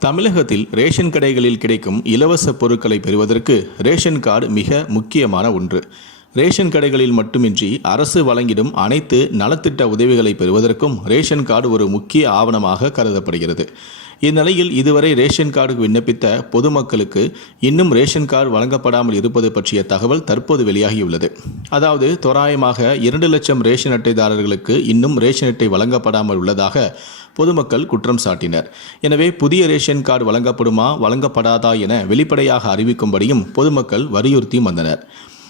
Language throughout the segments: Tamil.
தமிழகத்தில் ரேஷன் கடைகளில் கிடைக்கும் இலவச பொருட்களை பெறுவதற்கு ரேஷன் கார்டு மிக முக்கியமான ஒன்று. ரேஷன் கடைகளில் மட்டுமின்றி அரசு வழங்கிடும் அனைத்து நலத்திட்ட உதவிகளை பெறுவதற்கும் ரேஷன் கார்டு ஒரு முக்கிய ஆவணமாக கருதப்படுகிறது. இந்நிலையில் இதுவரை ரேஷன் கார்டுக்கு விண்ணப்பித்த பொதுமக்களுக்கு இன்னும் ரேஷன் கார்டு வழங்கப்படாமல் இருப்பது பற்றிய தகவல் தற்போது வெளியாகியுள்ளது. அதாவது தோராயமாக இரண்டு லட்சம் ரேஷன் அட்டைதாரர்களுக்கு இன்னும் ரேஷன் அட்டை வழங்கப்படாமல் உள்ளதாக பொதுமக்கள் குற்றம் சாட்டினர். எனவே புதிய ரேஷன் கார்டு வழங்கப்படுமா வழங்கப்படாதா என வெளிப்படையாக அறிவிக்கும்படியும் பொதுமக்கள் வலியுறுத்தி வந்தனர்.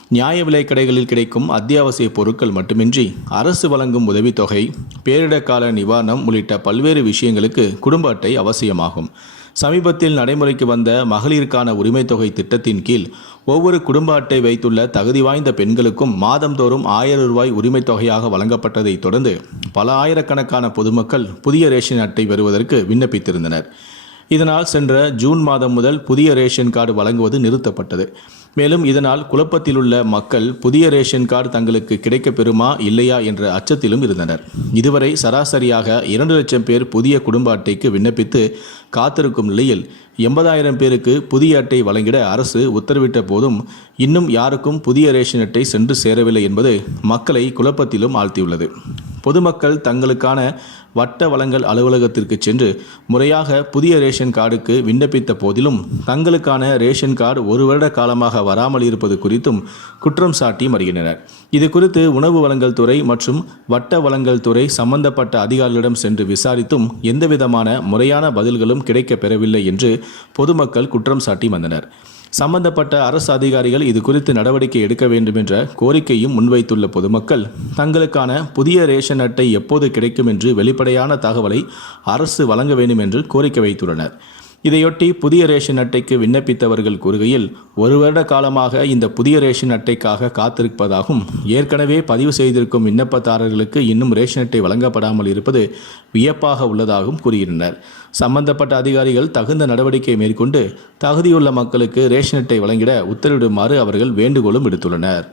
நியாய விலைக் கடைகளில் கிடைக்கும் அத்தியாவசிய பொருட்கள் மட்டுமின்றி அரசு வழங்கும் உதவித்தொகை பேரிடர்கால நிவாரணம் உள்ளிட்ட பல்வேறு விஷயங்களுக்கு குடும்ப அட்டை அவசியமாகும். சமீபத்தில் நடைமுறைக்கு வந்த மகளிருக்கான உரிமைத் தொகை திட்டத்தின் கீழ் ஒவ்வொரு குடும்ப அட்டை வைத்துள்ள தகுதி வாய்ந்த பெண்களுக்கும் மாதந்தோறும் ஆயிரம் ரூபாய் உரிமைத் தொகையாக வழங்கப்பட்டதைத் தொடர்ந்து பல ஆயிரக்கணக்கான பொதுமக்கள் புதிய ரேஷன் அட்டை பெறுவதற்கு விண்ணப்பித்திருந்தனர். இதனால் சென்ற ஜூன் மாதம் முதல் புதிய ரேஷன் கார்டு வழங்குவது நிறுத்தப்பட்டது. மேலும் இதனால் குழப்பத்தில் உள்ள மக்கள் புதிய ரேஷன் கார்டு தங்களுக்கு கிடைக்கப் பெறுமா இல்லையா என்ற அச்சத்திலும் இருந்தனர். இதுவரை சராசரியாக இரண்டு லட்சம் பேர் புதிய குடும்ப அட்டைக்கு விண்ணப்பித்து காத்திருக்கும் நிலையில் எண்பதாயிரம் பேருக்கு புதிய அட்டை வழங்கிட அரசு உத்தரவிட்ட போதும் இன்னும் யாருக்கும் புதிய ரேஷன் அட்டை சென்று சேரவில்லை என்பது மக்களை குழப்பத்திலும் ஆழ்த்தியுள்ளது. பொதுமக்கள் தங்களுக்கான வட்ட வளங்கள் அலுவலகத்திற்கு சென்று முறையாக புதிய ரேஷன் கார்டுக்கு விண்ணப்பித்த போதிலும் தங்களுக்கான ரேஷன் கார்டு ஒரு வருட காலமாக வராமல் இருப்பது குறித்தும் குற்றம் சாட்டி வருகின்றனர் இது குறித்து உணவு வழங்கல் துறை மற்றும் வட்ட வழங்கல் துறை சம்பந்தப்பட்ட அதிகாரிகளிடம் சென்று விசாரித்தும் எந்தவிதமான முறையான பதில்களும் கிடைக்கப் பெறவில்லை என்று பொதுமக்கள் குற்றம் சாட்டி வந்தனர் சம்பந்தப்பட்ட அரசு அதிகாரிகள் இது குறித்து நடவடிக்கை எடுக்க வேண்டும் என்ற கோரிக்கையும் முன்வைத்துள்ள பொதுமக்கள் தங்களுக்கான புதிய ரேஷன் அட்டை எப்போது கிடைக்கும் என்று வெளிப்படையான தகவலை அரசு வழங்க வேண்டும் என்று கோரிக்கை வைத்துள்ளனர். இதையொட்டி புதிய ரேஷன் அட்டைக்கு விண்ணப்பித்தவர்கள் கூறுகையில் ஒரு வருட காலமாக இந்த புதிய ரேஷன் அட்டைக்காக காத்திருப்பதாகவும் ஏற்கனவே பதிவு செய்திருக்கும் விண்ணப்பதாரர்களுக்கு இன்னும் ரேஷன் அட்டை வழங்கப்படாமல் இருப்பது வியப்பாக உள்ளதாகவும் கூறுகின்றனர் சம்பந்தப்பட்ட அதிகாரிகள் தகுந்த நடவடிக்கை மேற்கொண்டு தகுதியுள்ள மக்களுக்கு ரேஷன் அட்டை வழங்கிட உத்தரவிடுமாறு அவர்கள் வேண்டுகோளும் விடுத்துள்ளனர்.